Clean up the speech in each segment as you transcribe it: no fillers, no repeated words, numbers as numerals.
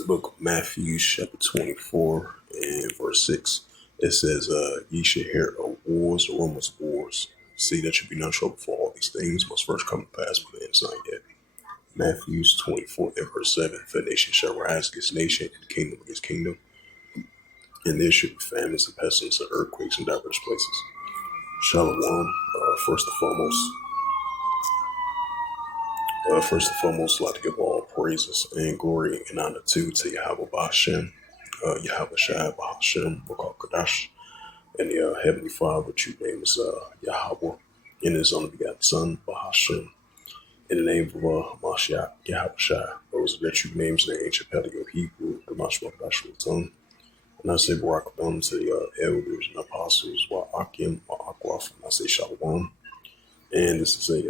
the book of Matthew, chapter 24, and verse 6. It says, Ye should hear of wars, or rumors of wars. See that you be not troubled, for all these things must first come to pass, but the end is not yet. Matthew 24 and verse 7. For nation shall rise against nation, and kingdom against kingdom. And there should be famines and pestilence and earthquakes in diverse places. Shalom. First and foremost, I'd like to give all praises and glory and honor to Yahweh Ba'Shem, Yahweh Shai Ba'Shem, B'Kal Kadash, and the Heavenly Father, which you name is Yahweh, and His only begotten Son, Ba'Shem, in the name of Mashiach, Yahweh Shai, those that you names in the ancient Paleo Hebrew, the Mashma Kadash tongue. And I say Barak Thumb to the elders and apostles, Wa'akim, Wa'akwaf, and I say Shalom. And this is a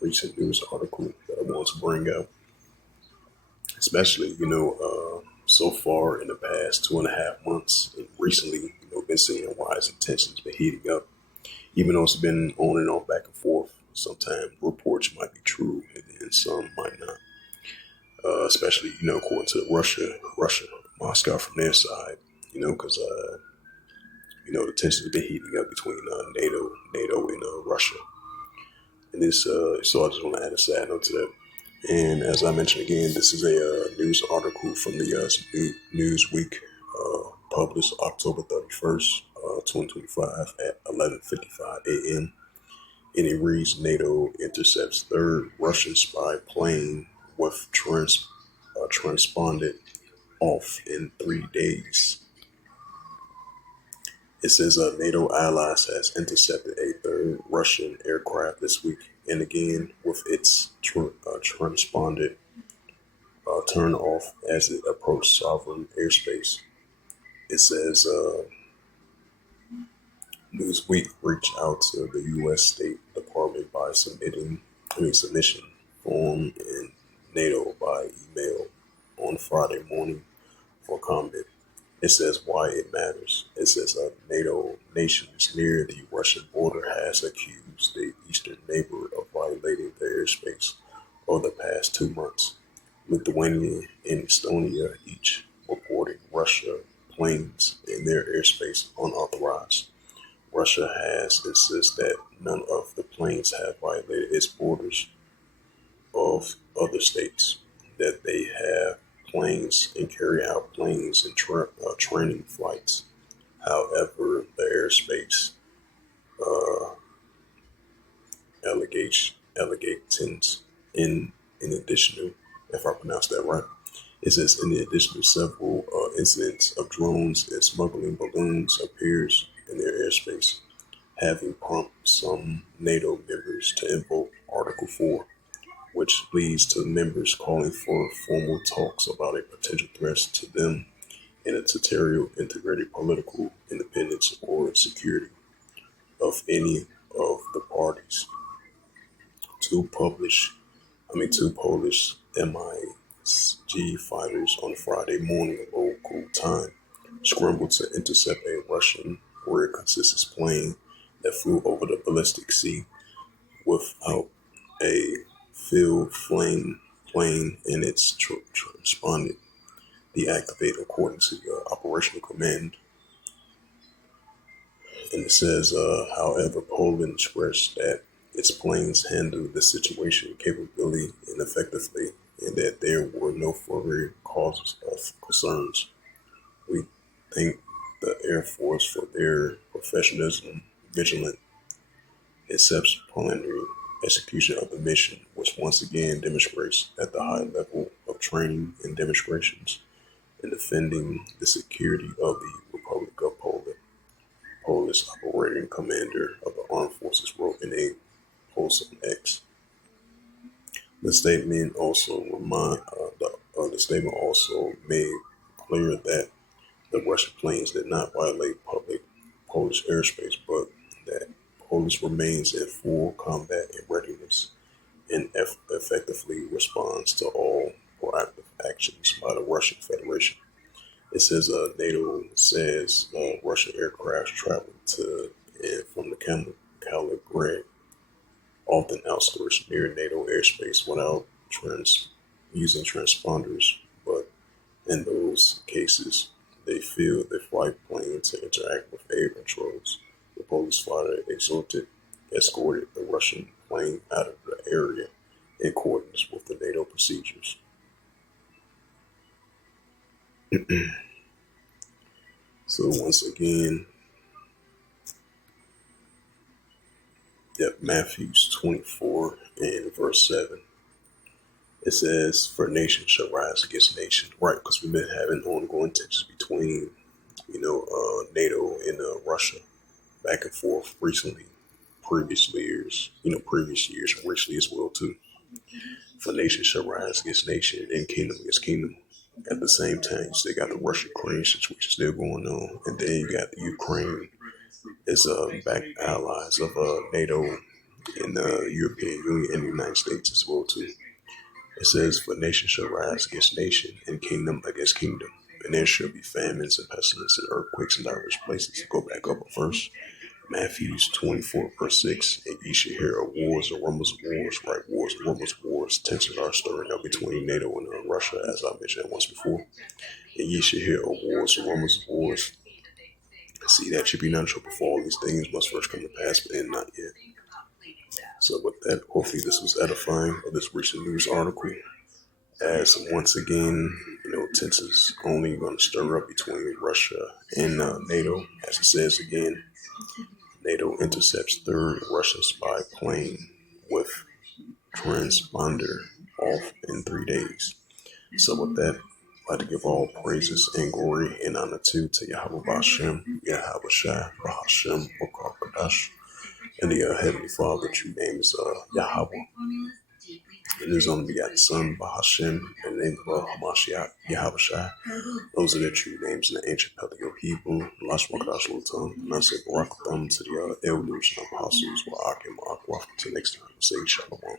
recent news article that I want to bring up, especially, so far in the past 2.5 months, and recently, been seeing rising tensions been heating up, even though it's been on and off back and forth. Sometimes reports might be true and some might not, especially, according to Russia, Moscow from their side, because, the tensions have been heating up between NATO and Russia. And this, so I just want to add a side note to that. And as I mentioned again, this is a news article from the Newsweek, published October 31st, 2025 at 11:55 a.m. And it reads, NATO intercepts third Russian spy plane with transponded off in 3 days. It says NATO allies has intercepted a third Russian aircraft this week, and again with its transponded turn off as it approached sovereign airspace. It says Newsweek reached out to the U.S. State Department by submission form in NATO by email on Friday morning for comment. It says why it matters. It says NATO nations near the Russian border has accused the eastern neighbor of violating their airspace over the past 2 months. Lithuania and Estonia each reporting Russia planes in their airspace unauthorized. Russia has insisted that none of the planes have violated its borders of other states, that they have planes and carry out planes and training flights. However, the airspace allegations in addition, if I pronounce that right, it says in addition to several incidents of drones and smuggling balloons appears in their airspace, having prompted some NATO members to invoke Article 4, which leads to members calling for formal talks about a potential threat to them and a territorial integrated political independence or security of any of the parties. Two Polish MiG fighters on Friday morning local time scrambled to intercept a Russian rear consistence plane that flew over the ballistic sea without a field flame plane in its transponded deactivated according to operational command. And it says, however, Poland stressed that its planes handled the situation capably and effectively, and that there were no further causes of concerns. We thank the Air Force for their professionalism, vigilant, exceptional execution of the mission, which once again demonstrates at the high level of training and demonstrations in defending the security of the Republic of Poland. Polish operating commander of the armed forces wrote in a post on X. The statement also made clear that the Russian planes did not violate public Polish airspace, but that Polish remains in full combat and readiness and effectively responds to all proactive actions by the Russian Federation. It says NATO says Russian aircraft traveled to and from the Kaliningrad, often outskirts near NATO airspace, without using transponders, but In those cases, they flew the flight plane to interact with air controls. The police fighter escorted the Russian plane out of the area in accordance with the NATO procedures. So once again, yep, Matthews 24 and verse 7. It says, "For nation shall rise against nation." Right, because we've been having ongoing tensions between, NATO and Russia back and forth recently, previous years, recently as well too. For nation shall rise against nation and kingdom against kingdom. At the same time, you still got the Russia-Ukraine situation still going on, and then you got the Ukraine as back allies of NATO and the European Union and the United States as well too. It says, "For nation shall rise against nation, and kingdom against kingdom, and there shall be famines and pestilence and earthquakes in diverse places." Go back up a verse. Matthews 24, verse 6. "And ye shall hear of wars and rumors of wars," right? Wars and rumors of wars. Tensions are stirring up between NATO and Russia, as I mentioned once before. "And ye shall hear of wars and rumors of wars. See that you be not sure before all these things must first come to pass, but then not yet." So with that, hopefully this was edifying of this recent news article. As once again, tensions only going to stir up between Russia and NATO. As it says again, NATO intercepts third Russian spy plane with transponder off in 3 days. So with that, I'd like to give all praises and glory and honor to Yahweh Bashem, Yahweh Shai, Bahashem, Wakakadash, and the Heavenly Father, true name is Yahweh. And his only begotten Son, Bahashem, and the name of Hamashiach, Yahweh Shai. Those are their true names in the ancient Paleo Hebrew, Lashwakadash Lutum, and I say Barakatham to the elders and apostles, Wa'akim, Wa'akwaf. Until next time, say Shalom.